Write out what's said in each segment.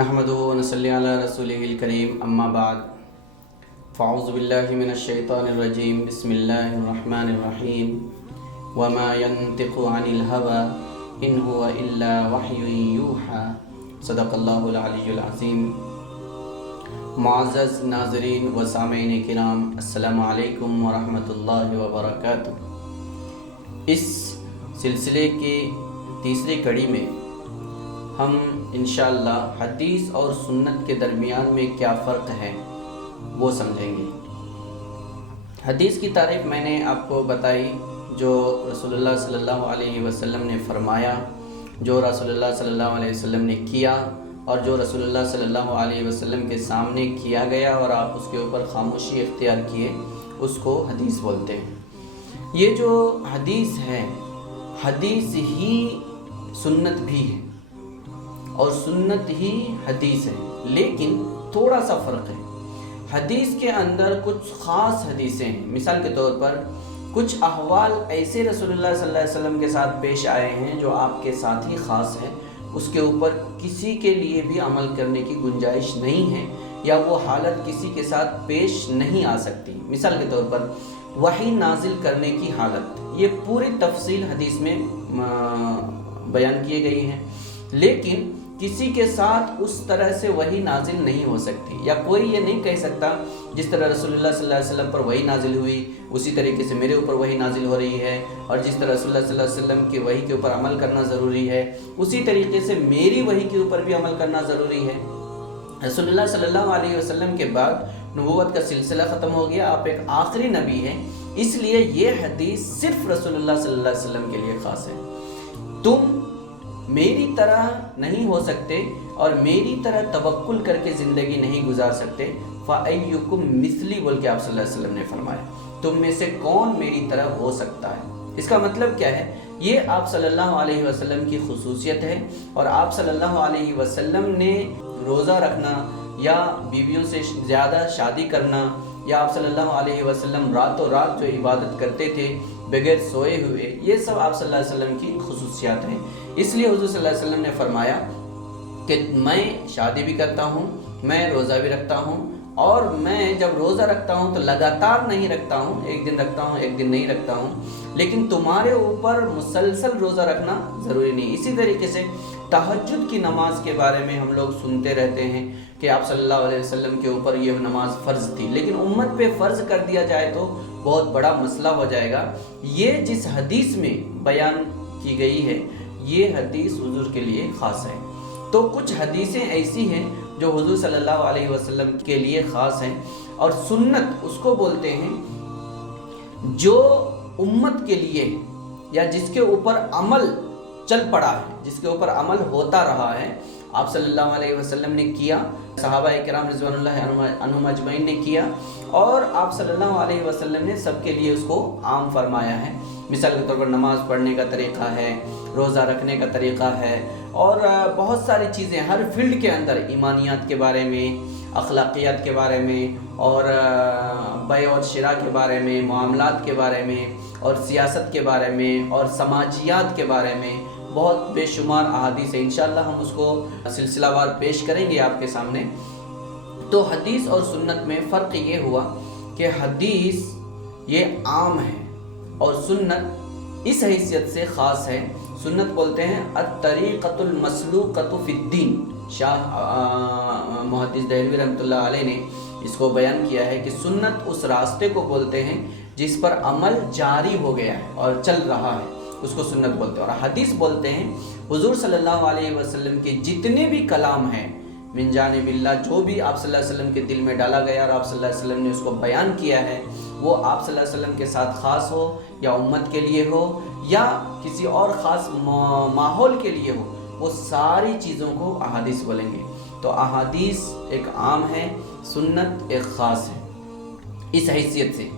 नहमदुहु व नसल्ली अला रसूलिहिल करीम अम्मा बाद फ़अऊज़ु बिल्लाहि मिनश शैतानिर रजीम बिस्मिल्लाहिर रहमानिर रहीम वमा यंतिक़ु अनिल हवा इन हुवा इल्ला वह्युन यूहा सदक़ल्लाहुल अलिय्युल अज़ीम। मुअज़्ज़ज़ नाज़रीन व सामीईन किराम, अस्सलामु अलैकुम व रहमतुल्लाहि व बरकातुहू। इस सिलसिले की तीसरी कड़ी में हम इंशाअल्लाह हदीस और सुन्नत के दरमियान में क्या फ़र्क है वो समझेंगे। हदीस की तारीफ़ मैंने आपको बताई जो रसूलुल्लाह सल्लल्लाहु अलैहि वसल्लम ने फरमाया, जो रसूलुल्लाह सल्लल्लाहु अलैहि वसल्लम ने किया और जो रसूलुल्लाह सल्लल्लाहु अलैहि वसल्लम के सामने किया गया और आप उसके ऊपर खामोशी इख्तियार किए, उसको हदीस बोलते हैं। ये जो हदीस है, हदीस ही सुन्नत भी है और सुन्नत ही हदीस है, लेकिन थोड़ा सा फ़र्क है। हदीस के अंदर कुछ ख़ास हदीसें हैं। मिसाल के तौर पर कुछ अहवाल ऐसे रसूलुल्लाह सल्लल्लाहु अलैहि वसल्लम के साथ पेश आए हैं जो आपके साथ ही ख़ास है, उसके ऊपर किसी के लिए भी अमल करने की गुंजाइश नहीं है या वो हालत किसी के साथ पेश नहीं आ सकती। मिसाल के तौर पर वही नाजिल करने की हालत, ये पूरी तफसील हदीस में बयान किए गई हैं, लेकिन किसी के साथ उस तरह से वही नाजिल नहीं हो सकती, या कोई ये नहीं कह सकता जिस तरह रसूलुल्लाह सल्लल्लाहु अलैहि वसल्लम पर वही नाजिल हुई उसी तरीके से मेरे ऊपर वही नाजिल हो रही है, और जिस तरह रसूलुल्लाह सल्लल्लाहु अलैहि वसल्लम की वही के ऊपर अमल करना ज़रूरी है उसी तरीके से मेरी वही के ऊपर भी अमल करना ज़रूरी है। रसूलुल्लाह सल्लल्लाहु अलैहि वसल्लम के बाद नबूवत का सिलसिला ख़त्म हो गया, आप एक आखिरी नबी हैं, इसलिए ये हदीस सिर्फ रसूलुल्लाह सल्लल्लाहु अलैहि वसल्लम के लिए ख़ास है। तुम मेरी तरह नहीं हो सकते और मेरी तरह तवक्कुल करके ज़िंदगी नहीं गुजार सकते। फ़अय्युकुम मिस्ली बोल के आप सल्लल्लाहु अलैहि वसल्लम ने फरमाया, तुम में से कौन मेरी तरह हो सकता है। इसका मतलब क्या है, ये आप सल्लल्लाहु अलैहि वसल्लम की खुसूसियत है। और आप सल्लल्लाहु अलैहि वसल्लम ने रोज़ा रखना या बीवियों से ज़्यादा शादी करना, या आप सल्लल्लाहु अलैहि वसल्लम रातों रात जो इबादत करते थे बगैर सोए हुए, ये सब आप सल्लल्लाहु अलैहि वसल्लम की खुसूसियात हैं। इसलिए हुज़ूर सल्लल्लाहु अलैहि वसल्लम ने फरमाया कि मैं शादी भी करता हूँ, मैं रोज़ा भी रखता हूँ, और मैं जब रोज़ा रखता हूँ तो लगातार नहीं रखता हूँ, एक दिन रखता हूँ एक दिन नहीं रखता हूँ, लेकिन तुम्हारे ऊपर मुसलसल रोज़ा रखना ज़रूरी नहीं। इसी तरीके से तहज्जुद की नमाज के बारे में हम लोग सुनते रहते हैं कि आप सल्लल्लाहु अलैहि वसल्लम के ऊपर ये नमाज फ़र्ज़ थी, लेकिन उम्मत पे फ़र्ज़ कर दिया जाए तो बहुत बड़ा मसला हो जाएगा। ये जिस हदीस में बयान की गई है ये हदीस हुजूर के लिए ख़ास है। तो कुछ हदीसें ऐसी हैं जो हुजूर सल्लल्लाहु अलैहि वसल्लम के लिए ख़ास हैं, और सुन्नत उसको बोलते हैं जो उम्मत के लिए या जिसके ऊपर अमल चल पड़ा है, जिसके ऊपर अमल होता रहा है। आप सल्लल्लाहु अलैहि वसल्लम ने किया, सहाबा किराम रिज़वानुल्लाहि अन्हुम अजमईन ने किया, और आप सल्लल्लाहु अलैहि वसल्लम ने सबके लिए उसको आम फरमाया है। मिसाल के तौर पर नमाज़ पढ़ने का तरीक़ा है, रोज़ा रखने का तरीक़ा है, और बहुत सारी चीज़ें हर फील्ड के अंदर, ईमानियात के बारे में, अखलाकियात के बारे में, और बै और शिरा के बारे में, मामलात के बारे में, और सियासत के बारे में, और समाजियात के बारे में बहुत बेशुमार अहादीस है। इंशाअल्लाह हम उसको सिलसिलावार पेश करेंगे आपके सामने। तो हदीस और सुन्नत में फ़र्क ये हुआ कि हदीस ये आम है और सुन्नत इस हैसियत से ख़ास है। सुन्नत बोलते हैं अत-तरीक़तुल मसलूक़तु फ़िद्दीन। शाह मुहद्दिस दहलवी रहमतुल्लाह अलैह ने इसको बयान किया है कि सुन्नत उस रास्ते को बोलते हैं जिस पर अमल जारी हो गया है और चल रहा है, उसको सुन्नत बोलते हैं। और हदीस बोलते हैं हुजूर सल्लल्लाहु अलैहि वसल्लम के जितने भी कलाम हैं मिन जानिबिल्लाह, जो भी आप सल्लल्लाहु अलैहि वसल्लम के दिल में डाला गया और आप सल्लल्लाहु अलैहि वसल्लम ने उसको बयान किया है, वो आप सल्लल्लाहु अलैहि वसल्लम के साथ ख़ास हो या उम्मत के लिए हो या किसी और ख़ास माहौल के लिए हो, वो सारी चीज़ों को अहादीस बोलेंगे। तो अहादीस एक आम है, सुन्नत एक ख़ास है इस हैसियत से।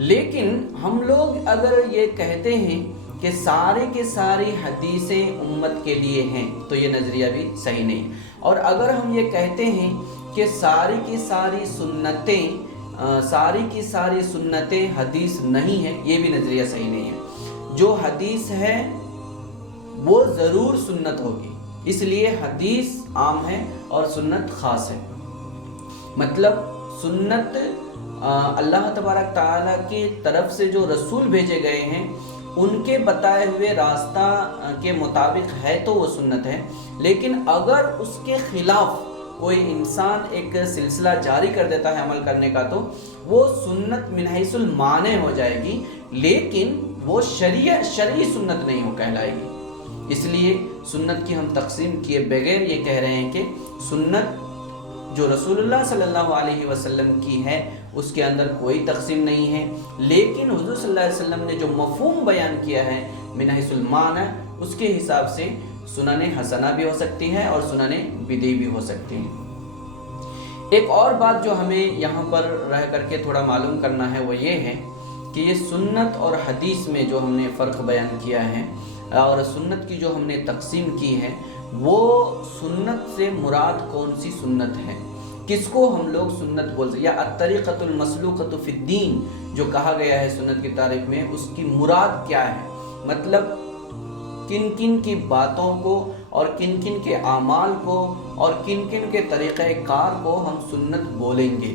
लेकिन हम लोग अगर ये कहते हैं कि सारे के सारी हदीसें उम्मत के लिए हैं तो ये नज़रिया भी सही नहीं। और अगर हम ये कहते हैं कि सारी की सारी सुन्नतें हदीस नहीं है, ये भी नज़रिया सही नहीं है। जो हदीस है वो ज़रूर सुन्नत होगी, اس لیے حدیث عام ہے اور سنت خاص ہے۔ مطلب سنت اللہ تبارک تعالیٰ کی طرف سے جو رسول بھیجے گئے ہیں ان کے بتائے ہوئے راستہ کے مطابق ہے تو وہ سنت ہے، لیکن اگر اس کے خلاف کوئی انسان ایک سلسلہ جاری کر دیتا ہے عمل کرنے کا تو وہ سنت من حیث المعنی ہو جائے گی، لیکن وہ شرعی سنت نہیں ہو کہلائے گی۔ اس لیے سنت کی ہم تقسیم کیے بغیر یہ کہہ رہے ہیں کہ سنت جو رسول اللہ صلی اللہ علیہ وسلم کی ہے اس کے اندر کوئی تقسیم نہیں ہے، لیکن حضور صلی اللہ علیہ وسلم نے جو مفہوم بیان کیا ہے من حیث المعنی اس کے حساب سے سنن حسنہ بھی ہو سکتی ہے اور سنن بدعی بھی ہو سکتی ہیں۔ ایک اور بات جو ہمیں یہاں پر رہ کر کے تھوڑا معلوم کرنا ہے وہ یہ ہے کہ یہ سنت اور حدیث میں جو ہم نے فرق بیان کیا ہے اور سنت کی جو ہم نے تقسیم کی ہے، وہ سنت سے مراد کون سی سنت ہے، کس کو ہم لوگ سنت بولتے ہیں، یا الطریقۃ المسلوقۃ فی الدین جو کہا گیا ہے سنت کی تعریف میں، اس کی مراد کیا ہے، مطلب کن کن کی باتوں کو اور کن کن کے اعمال کو اور کن کن کے طریقہ کار کو ہم سنت بولیں گے۔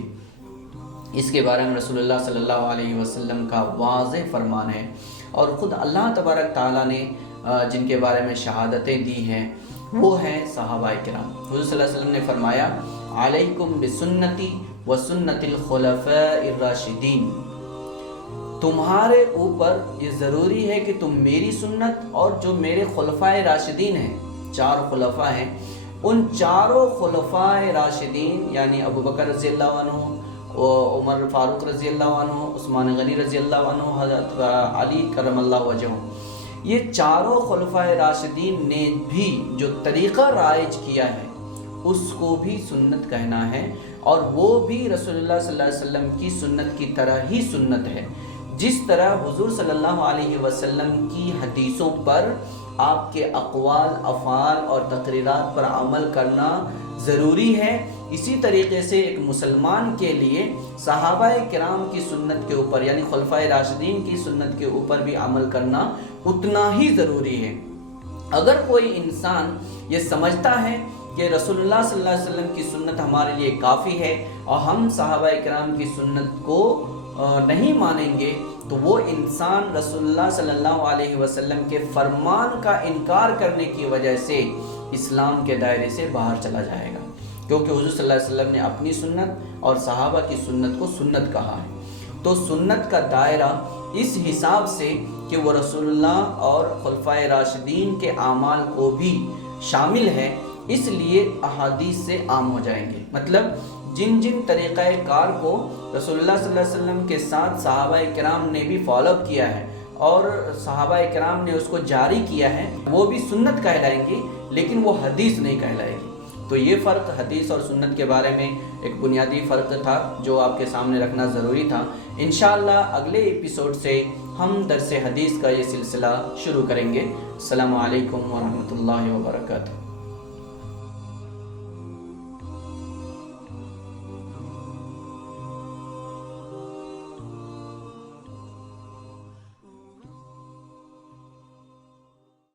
اس کے بارے میں رسول اللہ صلی اللہ علیہ وسلم کا واضح فرمان ہے، اور خود اللہ تبارک تعالیٰ نے جن کے بارے میں شہادتیں دی ہیں وہ ہیں صحابہ کرام۔ حضور صلی اللہ علیہ وسلم نے فرمایا علیکم بسنتی و سنت الخلفاء الراشدین، تمہارے اوپر یہ ضروری ہے کہ تم میری سنت اور جو میرے خلفاء راشدین ہیں، 4 خلفاء ہیں، ان چاروں خلفاء راشدین یعنی ابو بکر رضی اللہ عنہ، عمر فاروق رضی اللہ عنہ، عثمان غنی رضی اللہ عنہ، حضرت علی کرم اللہ وجہہ، یہ چاروں خلفاء راشدین نے بھی جو طریقہ رائج کیا ہے اس کو بھی سنت کہنا ہے، اور وہ بھی رسول اللہ صلی اللہ علیہ وسلم کی سنت کی طرح ہی سنت ہے۔ جس طرح حضور صلی اللہ علیہ وسلم کی حدیثوں پر آپ کے اقوال، افعال اور تقریرات پر عمل کرنا ضروری ہے، اسی طریقے سے ایک مسلمان کے لیے صحابہ کرام کی سنت کے اوپر یعنی خلفائے راشدین کی سنت کے اوپر بھی عمل کرنا اتنا ہی ضروری ہے۔ اگر کوئی انسان یہ سمجھتا ہے کہ رسول اللہ صلی اللہ علیہ وسلم کی سنت ہمارے لیے کافی ہے اور ہم صحابہ کرام کی سنت کو نہیں مانیں گے، تو وہ انسان رسول اللہ صلی اللہ علیہ وسلم کے فرمان کا انکار کرنے کی وجہ سے اسلام کے دائرے سے باہر چلا جائے گا، کیونکہ حضور صلی اللہ علیہ وسلم نے اپنی سنت اور صحابہ کی سنت کو سنت کہا ہے۔ تو سنت کا دائرہ اس حساب سے کہ وہ رسول اللہ اور خلفائے راشدین کے اعمال کو بھی شامل ہے، اس لیے احادیث سے عام ہو جائیں گے۔ مطلب جن جن طریقہ کار کو رسول اللہ صلی اللہ علیہ وسلم کے ساتھ صحابہ کرام نے بھی فالو اپ کیا ہے اور صحابہ کرام نے اس کو جاری کیا ہے، وہ بھی سنت کہلائیں گی، لیکن وہ حدیث نہیں کہلائے گی۔ تو یہ فرق حدیث اور سنت کے بارے میں ایک بنیادی فرق تھا جو آپ کے سامنے رکھنا ضروری تھا۔ انشاءاللہ اگلے ایپیسوڈ سے ہم درس حدیث کا یہ سلسلہ شروع کریں گے۔ السلام علیکم ورحمۃ اللہ وبرکاتہ۔